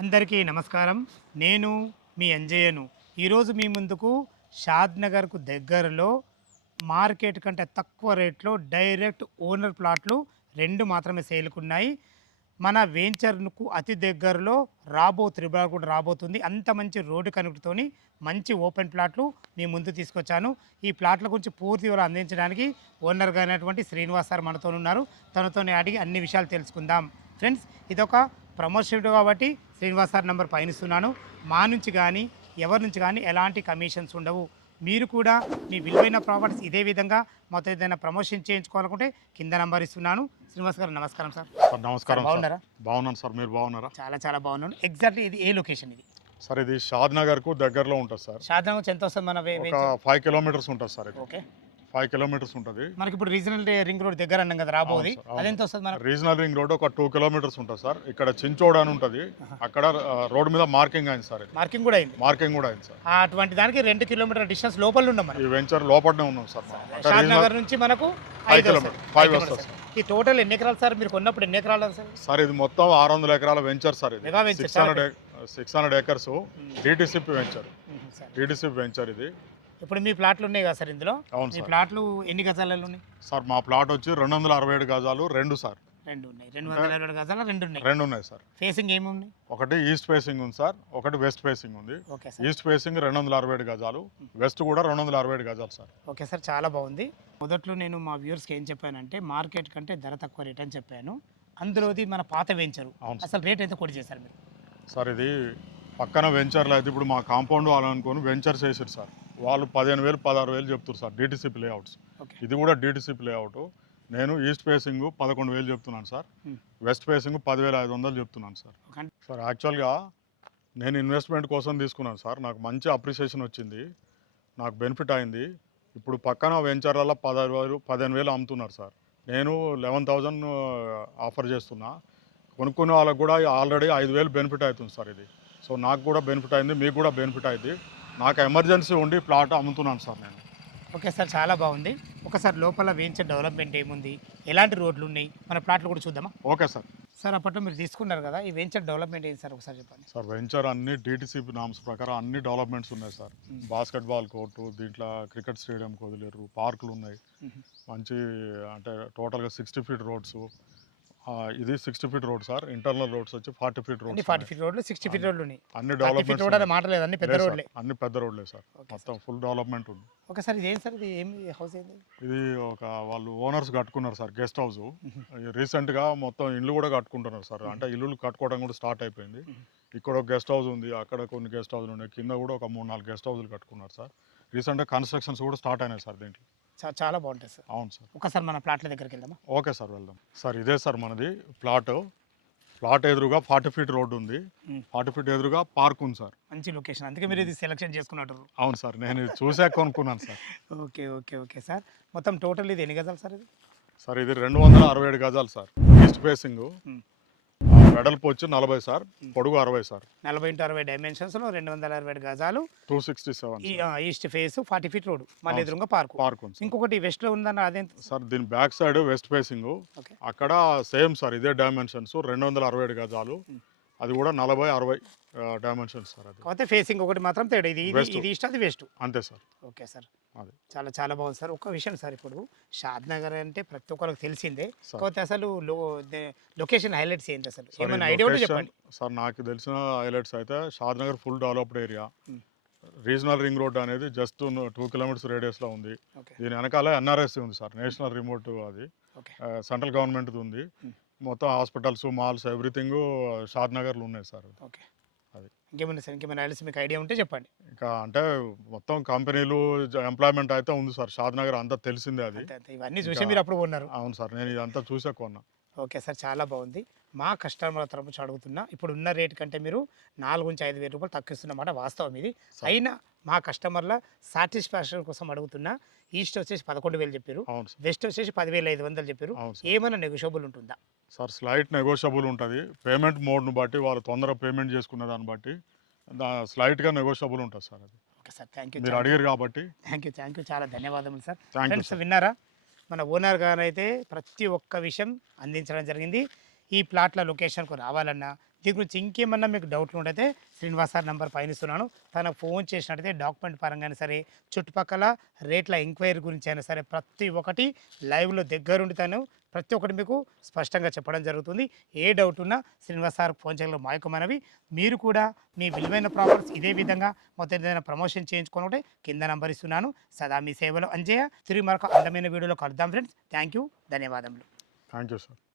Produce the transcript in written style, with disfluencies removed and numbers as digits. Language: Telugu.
అందరికీ నమస్కారం. నేను మీ అంజయ్యను. ఈరోజు మీ ముందుకు షాద్‌నగర్‌కు దగ్గరలో మార్కెట్ కంటే తక్కువ రేట్‌లో డైరెక్ట్ ఓనర్ ప్లాట్లు 2 మాత్రమే సేల్‌కున్నాయి. మన వెంచర్‌కు అతి దగ్గరలో త్రిబుల్ కూడా రాబోతుంది. అంత మంచి రోడ్డు కనెక్ట్‌తోని మంచి ఓపెన్ ప్లాట్లు మీ ముందు తీసుకొచ్చాను. ఈ ప్లాట్ల గురించి పూర్తి వివరాలు అందించడానికి ఓనర్‌గా అయినటువంటి శ్రీనివాస్ సార్ మనతోనున్నారు. తనతోనే అడిగి అన్ని విషయాలు తెలుసుకుందాం. ఫ్రెండ్స్, ఇదొక ప్రమోషన్ కాబట్టి శ్రీనివాస్ సార్ నంబర్ పైన ఇస్తున్నాను. మా నుంచి కానీ ఎవరి నుంచి కానీ ఎలాంటి కమిషన్స్ ఉండవు. మీరు కూడా మీ విలువైన ప్రాపర్టీస్ ఇదే విధంగా మాతో ఏదైనా ప్రమోషన్ చేయించుకోవాలనుకుంటే కింద నంబర్ ఇస్తున్నాను. శ్రీనివాస్ గారు నమస్కారం సార్. సార్ నమస్కారం. బాగున్నారా? బాగున్నాను సార్, మీరు బాగున్నారా? చాలా చాలా బాగున్నాను. ఎగ్జాక్ట్లీ ఇది ఏ లొకేషన్? ఇది సార్ ఇది షాద్‌నగర్‌కు దగ్గరలో ఉంటుంది సార్. షాద్‌నగర్ నుంచి ఎంత వస్తుంది మన ఒక 5 కిలోమీటర్స్ ఉంటుంది సార్. ఇది ఓకే, 5 కిలోమీటర్స్ ఉంటుంది. మనకి ఇప్పుడు రీజనల్ రింగ్ రోడ్ దగ్గర అన్నాం కదా రాబోది, అదెంత వస్తుంది మనకు? రీజనల్ రింగ్ రోడ్ ఒక 2 కిలోమీటర్స్ ఉంటుంది సార్. ఇక్కడ చించోడ్ అని ఉంటుంది, అక్కడ రోడ్ మీద మార్కింగ్ అయింది సార్. మార్కింగ్ కూడా అయింది. మార్కింగ్ కూడా అయింది సార్. అటువంటి దానికి 2 కిలోమీటర్ డిస్టెన్స్ లోపల ఉన్నాం మనం. ఈ వెంచర్ లోపలనే ఉన్నాం సార్. షాద్‌నగర్ నుంచి మనకు 5 కిలోమీటర్ 5 వస్తుంది సార్. ఈ టోటల్ ఎన్ని ఎకరాలు సార్? మీరు కొన్నప్పుడు ఎన్ని ఎకరాలు సార్? సార్ ఇది మొత్తం 600 ఎకరాల వెంచర్ సార్. ఇది mega venture 600 acres DTCP venture. Sir DTCP venture ఇది. ఇప్పుడు మీ ప్లాట్లు ఉన్నాయి కదా సార్ ఇందులో? అవును మీ సార్. ప్లాట్లు ఎన్ని గజాలలో ఉన్నాయి సార్ మా ప్లాట్ వచ్చి 267 గజాలు 2 సార్. 2 ఉన్నాయి. 220 గజాల 2 ఉన్నాయి. 2 ఉన్నాయి సార్. ఫేసింగ్ ఏమి ఉన్నాయి? ఒకటి ఈస్ట్ ఫేసింగ్ ఉంది సార్, ఒకటి వెస్ట్ ఫేసింగ్ ఉంది. Okay sir. ఈస్ట్ ఫేసింగ్ 267 గజాలు, వెస్ట్ కూడా 267 గజాలు సార్. ఓకే సార్, చాలా బాగుంది. మొదట్లో నేను మా వ్యూవర్స్కి ఏం చెప్పానంటే మార్కెట్ కంటే ధర తక్కువ రేట్ అని చెప్పాను. అందులోది మన పాత వెంచరు. అవును అసలు రేట్ ఎంత కొట్టి చేశారు మీరు? సార్ ఇది పక్కన వెంచర్లు అయితే ఇప్పుడు మా కాంపౌండ్ వాళ్ళనుకొని వెంచర్స్ వేసారు సార్. వాళ్ళు 15,000 16,000 చెప్తారు సార్ డిటిసిపి లేఅవుట్స్. ఓకే, ఇది కూడా డిటిసిపి లేఅవుట్. నేను ఈస్ట్ ఫేసింగ్ 11,000 చెప్తున్నాను సార్. వెస్ట్ ఫేసింగ్ 10,500 చెప్తున్నాను సార్. సార్ యాక్చువల్గా నేను ఇన్వెస్ట్మెంట్ కోసం తీసుకున్నాను సార్. నాకు మంచి అప్రిషియేషన్ వచ్చింది, నాకు బెనిఫిట్ అయింది. ఇప్పుడు పక్కన వెంచర్లలో 15,000 అమ్ముతున్నారు సార్. నేను 11,000 ఆఫర్ చేస్తున్నా. కొనుక్కునే వాళ్ళకు కూడా ఆల్రెడీ 5,000 బెనిఫిట్ అవుతుంది సార్ ఇది. సో నాకు కూడా బెనిఫిట్ అయింది, మీకు కూడా బెనిఫిట్ అయింది. నాకు ఎమర్జెన్సీ ఉండి ప్లాట్ అమ్ముతున్నాను సార్ నేను. ఓకే సార్, చాలా బాగుంది. ఒకసారి లోపల వెంచర్ డెవలప్మెంట్ ఏముంది, ఎలాంటి రోడ్లు ఉన్నాయి, మన ప్లాట్లు కూడా చూద్దామా? Okay sir. సార్ అప్పట్లో మీరు తీసుకున్నారు కదా, ఈ వెంచర్ డెవలప్మెంట్ ఏంటి సార్ ఒకసారి చెప్పండి. సార్ వెంచర్ అన్ని డిటిసిపి నామ్స్ ప్రకారం అన్ని డెవలప్మెంట్స్ ఉన్నాయి సార్. బాస్కెట్బాల్ కోర్టు, దీంట్లో క్రికెట్ స్టేడియం వదిలేరు, పార్కులు ఉన్నాయి. మంచి అంటే టోటల్గా 60 ఫీట్ రోడ్స్. ఇది 60 feet road sir. Internal roads వచ్చి 40 ఫీట్ రోడ్. 40 ఫీట్ రోడ్లు, 60 ఫీట్ రోడ్లు ఉన్నాయి. అన్ని డెవలప్మెంట్ రోడ్ మాట లేదు, అన్ని పెద్ద రోడ్లే. అన్ని పెద్ద రోడ్లే సార్. మొత్తం ఫుల్ డెవలప్మెంట్ ఉంది. ఓకే సార్, ఇది ఏం సార్? ఇది ఏమి హౌస్ ఏంది? ఇది ఒక వాళ్ళు ఓనర్స్ కట్టుకున్నారు సార్ గెస్ట్ హౌస్. రీసెంట్గా మొత్తం ఇల్లు కూడా కట్టుకుంటున్నారు సార్. అంటే ఇల్లు కట్టుకోవడం కూడా స్టార్ట్ అయిపోయింది. ఇక్కడ ఒక గెస్ట్ హౌస్ ఉంది, అక్కడ కొన్ని గెస్ట్ హౌస్లు ఉన్నాయి, కింద కూడా ఒక 3-4 గెస్ట్ హౌస్లు కట్టుకున్నారు సార్. రీసెంట్గా కన్స్ట్రక్షన్స్ కూడా స్టార్ట్ అయినాయి సార్ దీంట్లో. చాలా బాగుంటుంది సార్. అవును సార్. ఒకసారి మన ప్లాట్ల దగ్గరికి వెళ్దామా? ఓకే సార్, వెళ్దాం సార్. ఇదే సార్ మనది ప్లాట్ ఎదురుగా 40 ఫీట్ రోడ్డు ఉంది, 40 ఫీట్ ఎదురుగా పార్క్ ఉంది సార్. మంచి లొకేషన్, అందుకే మీరు ఇది సెలెక్షన్ చేసుకున్నట్టు. అవును సార్, నేను ఇది చూసాక కొనుక్కున్నాను sir. Okay okay okay sir, మొత్తం టోటల్ ఇది ఎన్ని గజాలు సార్? ఇది సార్ ఇది 267 గజాలు సార్. ఈస్ట్ ఫేసింగ్, వెడల్పు వచ్చి 40 సార్, పొడుగు 60 సార్. 40x60 డైమెన్షన్స్లో 267 గజాలు, 267 ఈస్ట్ ఫేస్ 40 ఫీట్ రోడ్, మళ్ళీ ఎదురుగా పార్క్ ఉంది. ఇంకొకటి వెస్ట్లో ఉందన్న అదేంటి సార్? దీని బ్యాక్ సైడ్ వెస్ట్ ఫేసింగ్, అక్కడ సేమ్ సార్ ఇదే డైమెన్షన్స్ 267 గజాలు. అది కూడా 40-60 డైమెన్షన్స్ సార్. అది కాకపోతే ఫేసింగ్ ఒకటి మాత్రం తేడా, ఇది ఈస్ట్, అది వెస్ట్. అంతే సార్. ఓకే సార్, అది చాలా చాలా బాగుంది సార్. ఒక్క విషయం సార్, ఇప్పుడు షాద్‌నగర్ అంటే ప్రతి ఒక్కరికి తెలిసిందే, కాకపోతే అసలు లొకేషన్ హైలైట్స్ ఏంటి అసలు? ఏమైనా ఐడియా ఉంటే చెప్పండి సార్. నాకు తెలిసిన హైలైట్స్ అయితే Shadnagar full developed area. Regional ring road అనేది జస్ట్ 2 కిలోమీటర్స్ రేడియస్లో ఉంది. దీని వెనకాల ఎన్ఆర్ఎస్సి ఉంది సార్, నేషనల్ రిమోట్. అది సెంట్రల్ గవర్నమెంట్ది ఉంది. మొత్తం హాస్పిటల్స్, మాల్స్, ఎవ్రీథింగ్ షాద్‌నగర్లో ఉన్నాయి సార్. ఓకే, అది ఇంకేమైనా సార్, ఇంకేమైనా ఐడియాస్ మీకు ఐడియా ఉంటే చెప్పండి. ఇంకా అంటే మొత్తం కంపెనీలు, ఎంప్లాయ్మెంట్ అయితే ఉంది సార్. షాద్‌నగర్ అంతా తెలిసిందే. అది ఇవన్నీ చూసి మీరు అప్పుడు కొన్నారు? అవును సార్, నేను ఇదంతా చూసా కొన్నా. ఓకే సార్, చాలా బాగుంది. మా కస్టమర్ల తరపు నుంచి అడుగుతున్నా, ఇప్పుడు ఉన్న రేట్ కంటే మీరు 4-5 వేల రూపాయలు తక్కువ ఇస్తున్నమాట వాస్తవం ఇది. అయినా మా కస్టమర్ల సాటిస్ఫాక్షన్ కోసం అడుగుతున్నా. ఈస్ట్ వచ్చేసి 11,000 చెప్పారు, వెస్ట్ వచ్చేసి 10,500 చెప్పారు. ఏమైనా నెగోషియబుల్ ఉంటుందా సార్? స్లైట్ నెగోషియబుల్ ఉంటుంది. పేమెంట్ మోడ్ను బట్టి, వాళ్ళు తొందరగా పేమెంట్ చేసుకునే దాన్ని బట్టి స్లైట్గా నెగోషియబుల్ ఉంటుంది సార్. అది ఓకే సార్, థ్యాంక్ యూ. మీరు అడిగారు కాబట్టి థ్యాంక్ యూ, చాలా ధన్యవాదములు సార్. Thank you. విన్నారా, మన ఓనర్ గారైతే ప్రతి ఒక్క విషయం అందించడం జరిగింది. ఈ ప్లాట్ల లొకేషన్కు రావాలన్నా, దీని గురించి ఇంకేమన్నా మీకు డౌట్లు ఉంటే శ్రీనివాస్ సార్ నంబర్ పైన ఇస్తున్నాను. తనకు ఫోన్ చేసినట్టయితే డాక్యుమెంట్ పరంగా సరే, చుట్టుపక్కల రేట్ల ఎంక్వైరీ గురించి అయినా సరే ప్రతి ఒక్కటి లైవ్లో దగ్గరుండి తను ప్రతి ఒక్కటి మీకు స్పష్టంగా చెప్పడం జరుగుతుంది. ఏ డౌట్ ఉన్నా శ్రీనివాస్ సార్ ఫోన్ చేయగలరు. మా యొక్క మనవి, మీరు కూడా మీ విలువైన ప్రాపర్టీస్ ఇదే విధంగా మొత్తం ఏదైనా ప్రమోషన్ చేయించుకోనుంటే కింద నంబర్ ఇస్తున్నాను. సదా మీ సేవలో అంజయ్య. తిరిగి మరొక అందమైన వీడియోలో కలుద్దాం ఫ్రెండ్స్. థ్యాంక్ యూ, ధన్యవాదములు. Thank you sir.